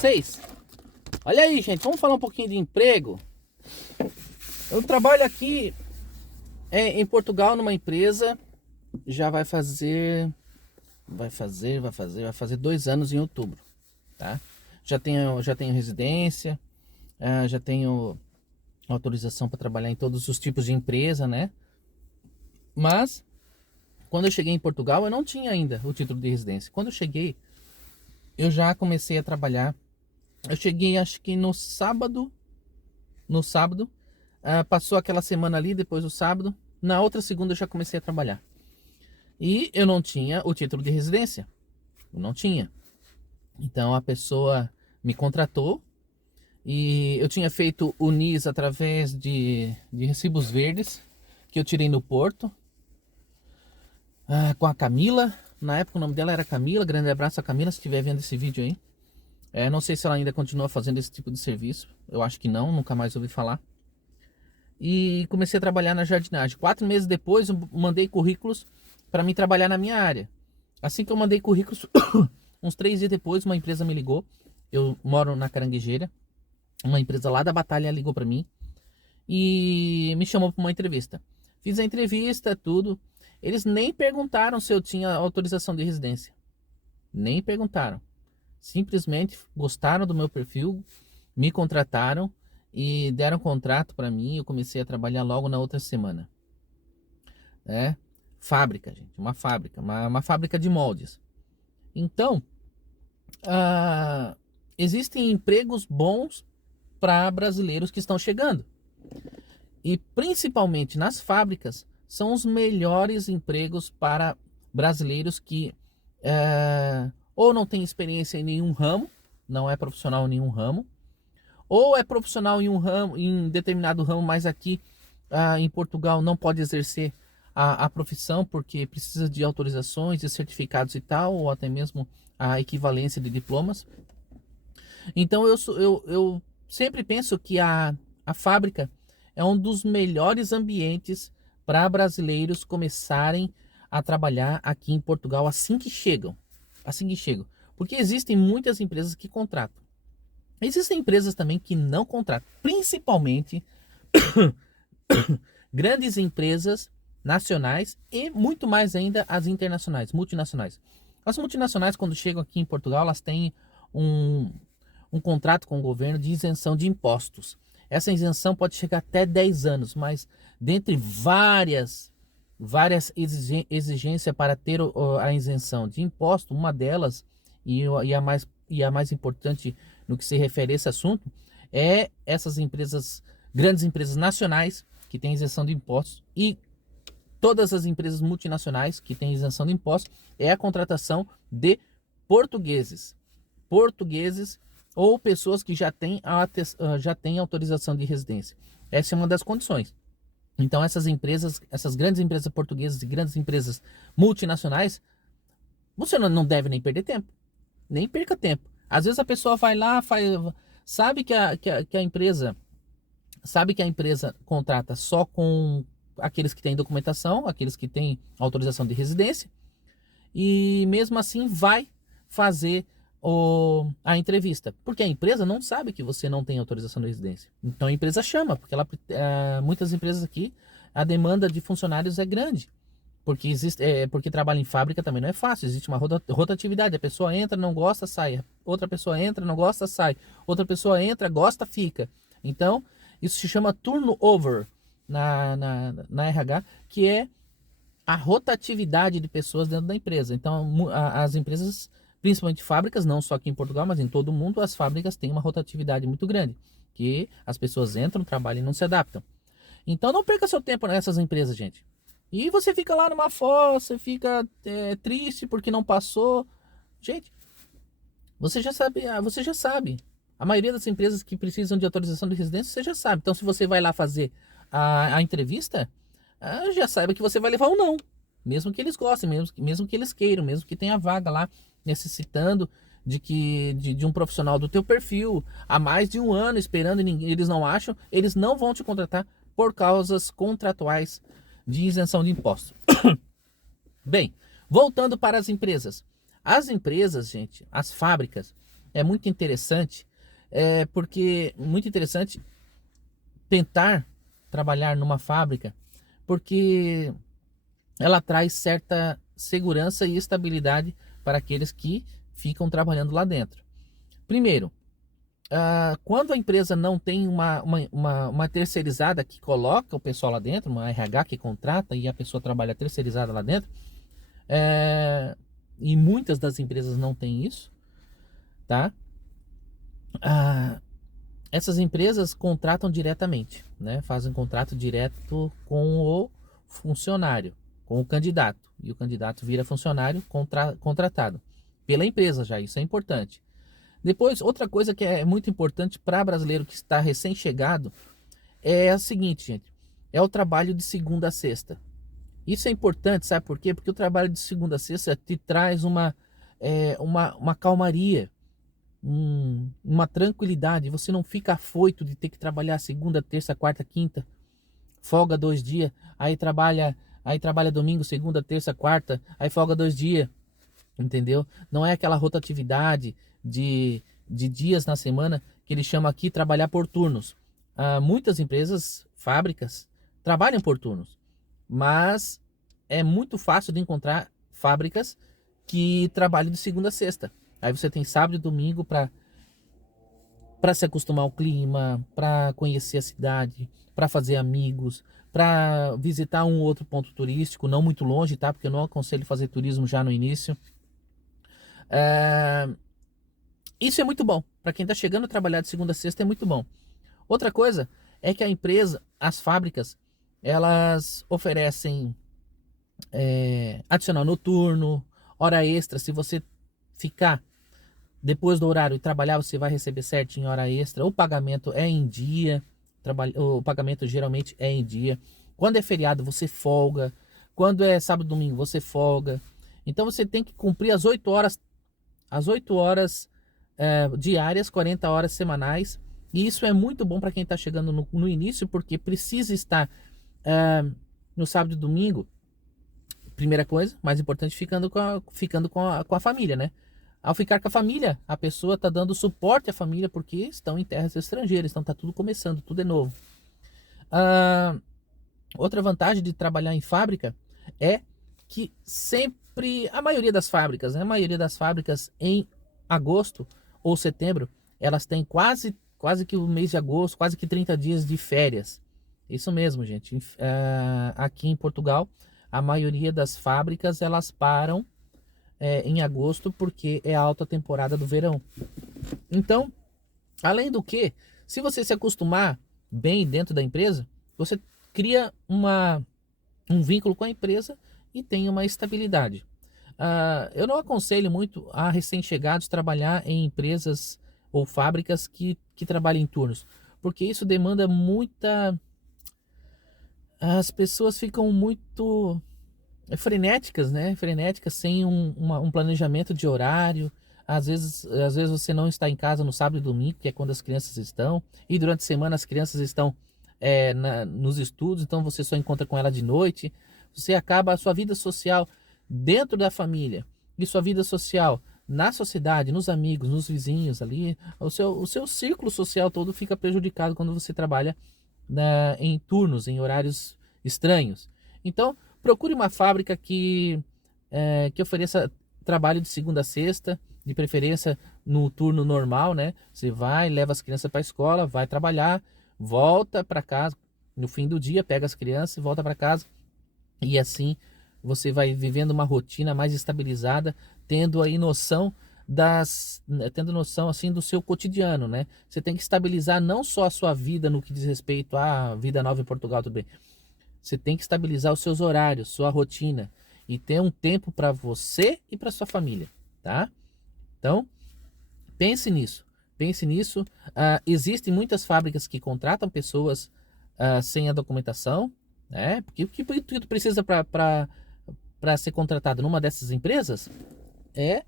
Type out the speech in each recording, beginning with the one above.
vocês? Olha aí, gente, vamos falar um pouquinho de emprego. Eu trabalho aqui em Portugal numa empresa, já vai fazer 2 anos em outubro, tá? Já tenho residência, já tenho autorização para trabalhar em todos os tipos de empresa, né? Mas quando eu cheguei em Portugal, eu não tinha ainda o título de residência. Quando eu cheguei, eu já comecei a trabalhar. Eu cheguei, acho que no sábado. Passou aquela semana ali, depois do sábado. Na outra segunda eu já comecei a trabalhar. E eu não tinha o título de residência. Eu não tinha. Então a pessoa me contratou. E eu tinha feito o NIS através de recibos verdes, que eu tirei no Porto. Com a Camila. Na época o nome dela era Camila. Grande abraço a Camila, se estiver vendo esse vídeo aí. Não sei se ela ainda continua fazendo esse tipo de serviço. Eu acho que não, nunca mais ouvi falar. E comecei a trabalhar na jardinagem. 4 meses depois eu mandei currículos para mim trabalhar na minha área. Assim que eu mandei currículos, uns 3 dias depois uma empresa me ligou. Eu moro na Caranguejeira. Uma empresa lá da Batalha ligou para mim e me chamou para uma entrevista. Fiz a entrevista, tudo. Eles nem perguntaram se eu tinha autorização de residência. Nem perguntaram. Simplesmente gostaram do meu perfil, me contrataram e deram contrato para mim. Eu comecei a trabalhar logo na outra semana. Fábrica, gente, uma fábrica de moldes. Então, existem empregos bons para brasileiros que estão chegando. E principalmente nas fábricas, são os melhores empregos para brasileiros que ou não tem experiência em nenhum ramo, não é profissional em nenhum ramo, ou é profissional em um ramo, em determinado ramo, mas aqui em Portugal não pode exercer a profissão porque precisa de autorizações, de certificados e tal, ou até mesmo a equivalência de diplomas. Então eu sempre penso que a fábrica é um dos melhores ambientes para brasileiros começarem a trabalhar aqui em Portugal assim que chegam. Porque existem muitas empresas que contratam. Existem empresas também que não contratam, principalmente grandes empresas nacionais e muito mais ainda as internacionais, multinacionais. As multinacionais, quando chegam aqui em Portugal, elas têm um contrato com o governo de isenção de impostos. Essa isenção pode chegar até 10 anos, mas dentre várias exigências para ter a isenção de imposto, uma delas, e a mais importante no que se refere a esse assunto, é essas empresas, grandes empresas nacionais que têm isenção de impostos, e todas as empresas multinacionais que têm isenção de impostos, é a contratação de portugueses ou pessoas que já têm autorização de residência. Essa é uma das condições. Então essas grandes empresas portuguesas e grandes empresas multinacionais, você não deve nem perder tempo. Nem perca tempo. Às vezes a pessoa vai lá, sabe que a empresa contrata só com aqueles que têm documentação, aqueles que têm autorização de residência, e mesmo assim vai fazer a entrevista, porque a empresa não sabe que você não tem autorização de residência. Então a empresa chama, porque muitas empresas aqui, a demanda de funcionários é grande, porque trabalho em fábrica também não é fácil, existe uma rotatividade, a pessoa entra, não gosta, sai, outra pessoa entra, não gosta, sai, outra pessoa entra, gosta, fica. Então isso se chama turnover na RH, que é a rotatividade de pessoas dentro da empresa. Então as empresas, principalmente fábricas, não só aqui em Portugal, mas em todo o mundo, as fábricas têm uma rotatividade muito grande, que as pessoas entram, trabalham e não se adaptam. Então não perca seu tempo nessas empresas, gente. E você fica lá numa fossa, fica triste porque não passou. Gente, você já sabe. A maioria das empresas que precisam de autorização de residência, você já sabe. Então se você vai lá fazer a entrevista, já saiba que você vai levar um não. Mesmo que eles gostem, mesmo que eles queiram, mesmo que tenha vaga lá necessitando de um profissional do teu perfil há mais de um ano esperando e eles não acham, eles não vão te contratar por causas contratuais de isenção de impostos. Bem, voltando para as empresas. As empresas, gente, as fábricas, é muito interessante, porque muito interessante tentar trabalhar numa fábrica, porque ela traz certa segurança e estabilidade para aqueles que ficam trabalhando lá dentro. Primeiro, quando a empresa não tem uma terceirizada que coloca o pessoal lá dentro, uma RH que contrata e a pessoa trabalha terceirizada lá dentro, e muitas das empresas não têm isso, tá? Essas empresas contratam diretamente, né? Fazem contrato direto com o funcionário, com o candidato, e o candidato vira funcionário contratado pela empresa já, isso é importante. Depois, outra coisa que é muito importante para brasileiro que está recém-chegado é a seguinte, gente, é o trabalho de segunda a sexta. Isso é importante, sabe por quê? Porque o trabalho de segunda a sexta te traz uma calmaria, uma tranquilidade. Você não fica afoito de ter que trabalhar segunda, terça, quarta, quinta, folga 2 dias, aí trabalha domingo, segunda, terça, quarta, aí folga 2 dias, entendeu? Não é aquela rotatividade de dias na semana que ele chama aqui trabalhar por turnos. Muitas empresas, fábricas, trabalham por turnos, mas é muito fácil de encontrar fábricas que trabalham de segunda a sexta. Aí você tem sábado e domingo para se acostumar ao clima, para conhecer a cidade, para fazer amigos, para visitar um outro ponto turístico, não muito longe, tá? Porque eu não aconselho fazer turismo já no início. É, Isso é muito bom. Para quem está chegando a trabalhar de segunda a sexta é muito bom. Outra coisa é que a empresa, as fábricas, elas oferecem adicional noturno, hora extra. Se você ficar depois do horário e trabalhar, você vai receber certinho hora extra. O pagamento é em dia. O pagamento geralmente é em dia. Quando é feriado, você folga. Quando é sábado e domingo, você folga. Então você tem que cumprir as 8 horas diárias, 40 horas semanais. E isso é muito bom para quem está chegando no início, porque precisa estar no sábado e domingo. Primeira coisa, mais importante, ficando com a família, né? Ao ficar com a família, a pessoa está dando suporte à família porque estão em terras estrangeiras, então está tudo começando, tudo é novo. Outra vantagem de trabalhar em fábrica é que sempre, a maioria das fábricas, né? A maioria das fábricas em agosto ou setembro, elas têm quase que o mês de agosto, quase que 30 dias de férias. Isso mesmo, gente. Aqui em Portugal, a maioria das fábricas, elas param em agosto porque é a alta temporada do verão. Então, além do que, se você se acostumar bem dentro da empresa, você cria um vínculo com a empresa e tem uma estabilidade. Eu não aconselho muito a recém-chegados trabalhar em empresas ou fábricas que trabalham em turnos, porque isso demanda muita. As pessoas ficam muito frenéticas, né? Frenéticas, sem um planejamento de horário. Às vezes você não está em casa no sábado e domingo, que é quando as crianças estão, e durante a semana as crianças estão nos estudos, então você só encontra com ela de noite. Você acaba a sua vida social dentro da família e sua vida social na sociedade, nos amigos, nos vizinhos ali. O seu círculo social todo fica prejudicado quando você trabalha em turnos, em horários estranhos. Então, procure uma fábrica que ofereça trabalho de segunda a sexta, de preferência no turno normal, né? Você vai, leva as crianças para a escola, vai trabalhar, volta para casa no fim do dia, pega as crianças e volta para casa. E assim você vai vivendo uma rotina mais estabilizada, tendo aí tendo noção assim do seu cotidiano, né? Você tem que estabilizar não só a sua vida no que diz respeito à vida nova em Portugal, tudo bem. Você tem que estabilizar os seus horários, sua rotina e ter um tempo para você e para sua família, tá? Então, pense nisso. Pense nisso. Existem muitas fábricas que contratam pessoas sem a documentação, né? Porque o que tu precisa para ser contratado numa dessas empresas é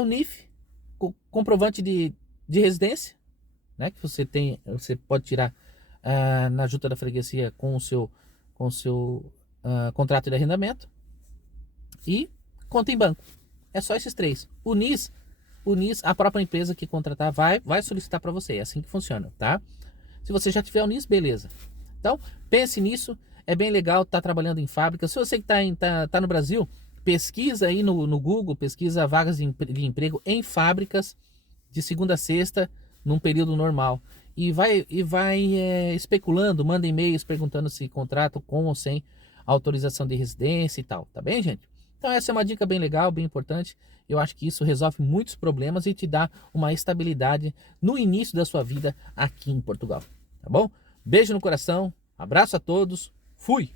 o NIF, comprovante de residência, né? Que você pode tirar na junta da freguesia com o seu contrato de arrendamento e conta em banco. É só esses três. O NIS, a própria empresa que contratar vai solicitar para você. É assim que funciona, tá? Se você já tiver o NIS, beleza. Então, pense nisso. É bem legal estar trabalhando em fábrica. Se você que tá no Brasil, pesquisa aí no Google, pesquisa vagas de emprego em fábricas de segunda a sexta, num período normal. E vai especulando, manda e-mails perguntando se contrato com ou sem autorização de residência e tal. Tá bem, gente? Então essa é uma dica bem legal, bem importante. Eu acho que isso resolve muitos problemas e te dá uma estabilidade no início da sua vida aqui em Portugal. Tá bom? Beijo no coração, abraço a todos, fui!